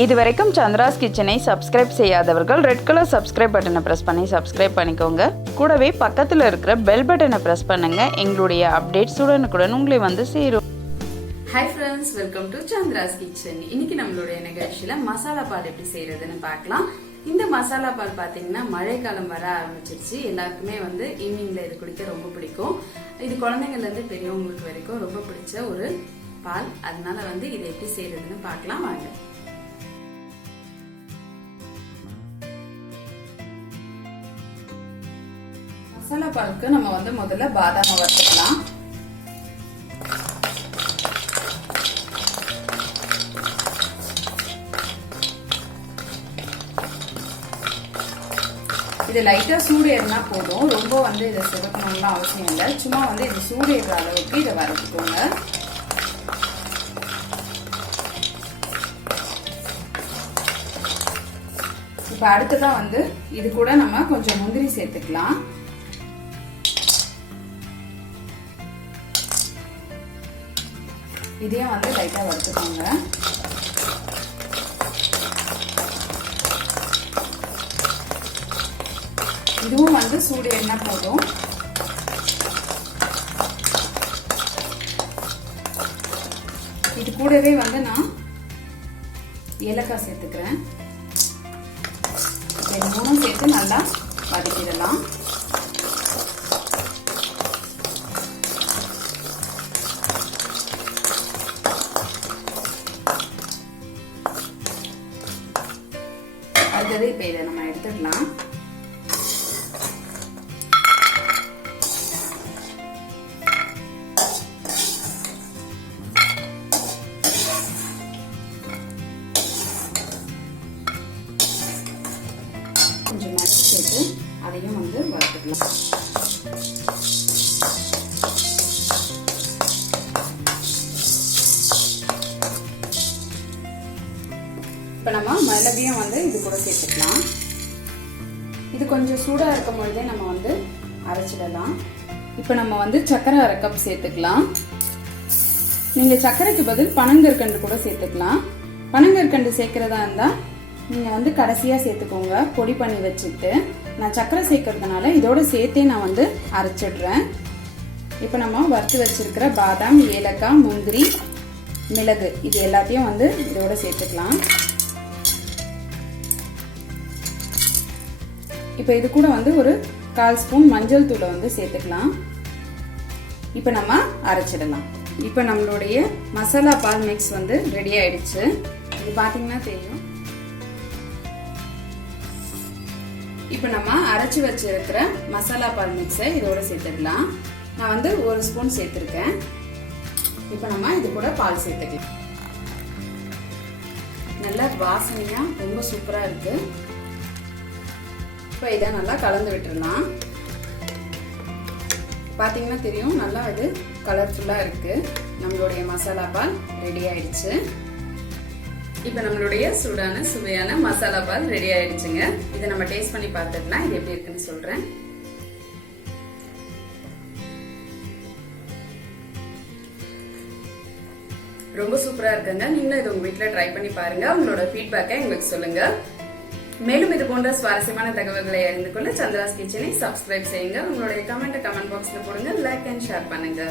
இதுவரைக்கும் சந்திராஸ் கிச்சனை சப்ஸ்கிரைப் செய்யாதவர்கள் ரெட் கலர் சப்ஸ்கிரைப் பட்டனை ப்ரெஸ் பண்ணி சப்ஸ்கிரைப் பண்ணிக்கோங்க. கூடவே பக்கத்தில் இருக்கிற பெல் பட்டனை ப்ரெஸ் பண்ணுங்க. எங்களுடைய அப்டேட்ஸ் உடனுக்குடன் உங்களை வந்து சேரும். Hi friends, welcome to Chandra's kitchen. இன்னைக்கு நம்மளுடைய நிகழ்ச்சியில மசாலா பால் எப்படி செய்யறதுன்னு பார்க்கலாம். இந்த மசாலா பால் பாத்தீங்கன்னா மழைக்காலம் வர ஆரம்பிச்சிருச்சு. எல்லாருக்குமே வந்து ஈவினிங்ல இது குடிக்க ரொம்ப பிடிக்கும். இது குழந்தைங்கள்ல இருந்து பெரியவங்களுக்கு வரைக்கும் ரொம்ப பிடிச்ச ஒரு பால். அதனால வந்து இதை எப்படி செய்யறதுன்னு பார்க்கலாம் வாங்க. மசாலா பாலுக்கு நம்ம வந்து முதல்ல பாதாமை வறுத்துக்கலாம். இது லைட்டா சூடு ஏறினா போதும். ரொம்ப வந்து இதை சிவக்கணும்னு அவசியம் இல்லை. சும்மா வந்து இது சூடு ஏறுற அளவுக்கு இதை வறுத்துக்கோங்க. இப்ப அடுத்ததான் வந்து இது கூட நம்ம கொஞ்சம் முந்திரி சேர்த்துக்கலாம். இதையும் வந்து லைட்டா வறுத்துக்கோங்க. இதுவும் வந்து சூடு என்ன போதும். இது கூடவே வந்து நான் ஏலக்காய் சேர்த்துக்கிறேன். மூணும் சேர்த்து நல்லா வதக்கிடலாம். அடுத்தது இப்ப இதை நம்ம எடுத்துக்கலாம். கொஞ்சம் மல்லி சேர்த்து அதையும் வந்து வறுத்துக்கலாம். இப்ப நம்ம மிளகையும் வந்து இது கூட சேர்த்துக்கலாம். இது கொஞ்சம் சூடா இருக்கும் பொழுதே நம்ம வந்து அரைச்சிடலாம். இப்ப நம்ம வந்து சர்க்கரை 1/2 கப் சேர்த்துக்கலாம். நீங்க சர்க்கரைக்கு பதில் பனங்கற்கண்டு கூட சேர்த்துக்கலாம். பனங்கற்கண்டு சேர்க்கிறதா இருந்தா நீங்க வந்து கடைசியா சேர்த்துக்கோங்க, பொடி பண்ணி வச்சுட்டு. நான் சர்க்கரை சேர்க்கறதுனால இதோட சேர்த்தே நான் வந்து அரைச்சிடுறேன். இப்ப நம்ம வறுத்து வச்சிருக்கிற பாதாம், ஏலக்காய், முந்திரி, மிளகு இது எல்லாத்தையும் வந்து இதோட சேர்த்துக்கலாம். இப்ப இது கூட வந்து ஒரு 1/4 ஸ்பூன் மஞ்சள் தூளை வந்து சேர்த்துக்கலாம். இப்ப நம்ம அரைச்சிடலாம். இப்ப நம்மளுடைய மசாலா பால் மிக்ஸ் வந்து ரெடி ஆயிடுச்சு. இது பாத்தீங்கன்னா தெரியும். இப்ப நம்ம அரைச்சு வச்சிருக்கிற மசாலா பால் மிக்ஸை இதோட சேர்த்துக்கலாம். நான் வந்து 1 ஸ்பூன் சேர்த்திருக்கேன். இப்ப நம்ம இது கூட பால் சேர்த்துக்கலாம். நல்லா வாசனையா ரொம்ப சூப்பரா இருக்கு. இப்ப இதை நல்லா கலந்து விட்டுறலாம். பாத்தீங்கன்னா தெரியும், நல்லா இது கலர்ஃபுல்லா இருக்கு. நம்மளுடைய மசாலா பால் ரெடி ஆயிடுச்சு. இப்ப நம்மளுடைய சூடான சுவையான மசாலா பால் ரெடி ஆயிடுச்சுங்க. இதை நம்ம டேஸ்ட் பண்ணி பார்த்துக்கலாம். இது எப்படி இருக்குன்னு சொல்றேன். ரொம்ப சூப்பரா இருக்குங்க. நீங்களும் இது உங்க வீட்டுல ட்ரை பண்ணி பாருங்க. உங்களோட ஃபீட்பேக்கை எங்களுக்கு சொல்லுங்க. மேலும் இது போன்ற சுவாரஸ்யமான தகவல்களை அறிந்து கொள்ள சந்திராஸ் கிச்சனை சப்ஸ்கிரைப் செய்யுங்க. உங்களுடைய கமெண்ட் பாக்ஸ்ல போடுங்க. லைக் அண்ட் ஷேர் பண்ணுங்க.